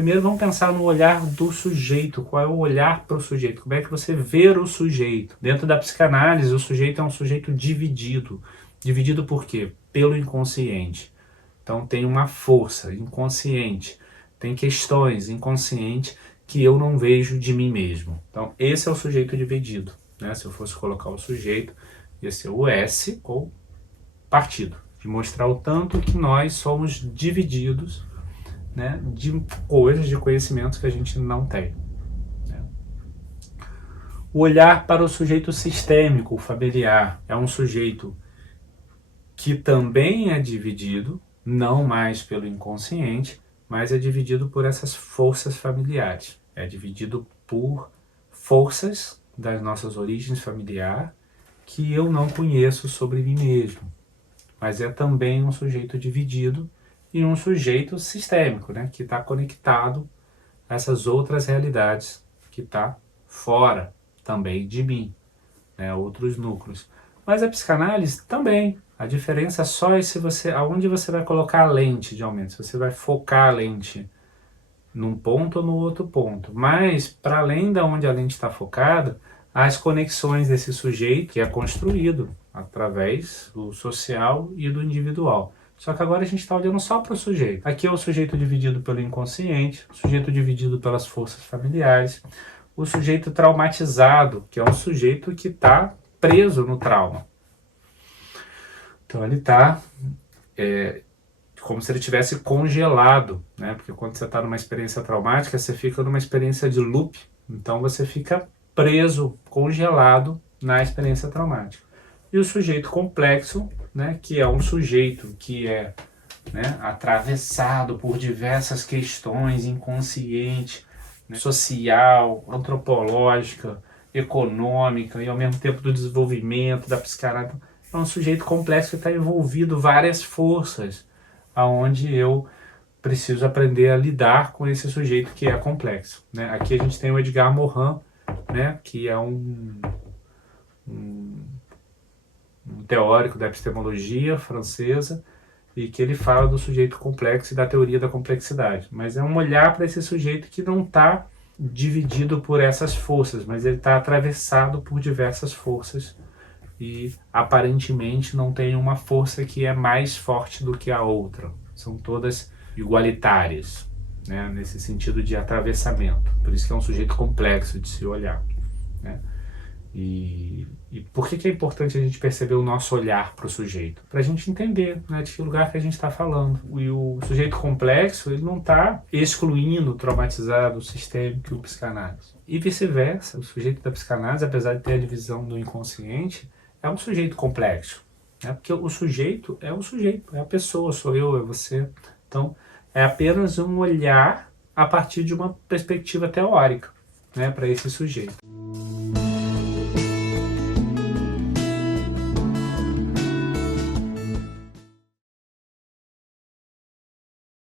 primeiro vamos pensar no olhar do sujeito. Qual é o olhar para o sujeito? Como é que você vê o sujeito? Dentro da psicanálise, o sujeito é um sujeito dividido. Dividido por quê? Pelo inconsciente. Então tem uma força inconsciente, tem questões inconscientes que eu não vejo de mim mesmo. Então esse é o sujeito dividido, né? Se eu fosse colocar o sujeito, ia ser o S ou partido, de mostrar o tanto que nós somos divididos, né, de coisas, de conhecimentos que a gente não tem. Né? O olhar para o sujeito sistêmico, familiar, é um sujeito que também é dividido, não mais pelo inconsciente, mas é dividido por essas forças familiares. É dividido por forças das nossas origens familiares que eu não conheço sobre mim mesmo. Mas é também um sujeito dividido e um sujeito sistêmico, né, que está conectado a essas outras realidades, que está fora também de mim, né, outros núcleos. Mas a psicanálise também, a diferença só é se você, aonde você vai colocar a lente de aumento, se você vai focar a lente num ponto ou no outro ponto. Mas, para além de onde a lente está focada, as conexões desse sujeito que é construído através do social e do individual. Só que agora a gente está olhando só para o sujeito. Aqui é o sujeito dividido pelo inconsciente, o sujeito dividido pelas forças familiares, o sujeito traumatizado, que é um sujeito que está preso no trauma. Então ele está como se ele tivesse congelado, né? Porque quando você está numa experiência traumática, você fica numa experiência de loop, então você fica preso, congelado na experiência traumática. E o sujeito complexo, né, que é um sujeito que é, né, atravessado por diversas questões inconscientes, né, social, antropológica, econômica e ao mesmo tempo do desenvolvimento, da psicanálise. É um sujeito complexo que está envolvido várias forças, aonde eu preciso aprender a lidar com esse sujeito que é complexo. Né? Aqui a gente tem o Edgar Morin, né, que é um teórico da epistemologia francesa e que ele fala do sujeito complexo e da teoria da complexidade. Mas é um olhar para esse sujeito que não está dividido por essas forças, mas ele está atravessado por diversas forças e aparentemente não tem uma força que é mais forte do que a outra. São todas igualitárias, né? Nesse sentido de atravessamento. Por isso que é um sujeito complexo de se olhar. Né? E por que é importante a gente perceber o nosso olhar para o sujeito? Para a gente entender, né, de que lugar que a gente está falando. E o sujeito complexo, ele não está excluindo o traumatizado, o sistêmico e o psicanálise. E vice-versa, o sujeito da psicanálise, apesar de ter a divisão do inconsciente, é um sujeito complexo. Né? Porque o sujeito, é a pessoa, sou eu, é você. Então, é apenas um olhar a partir de uma perspectiva teórica, né, para esse sujeito.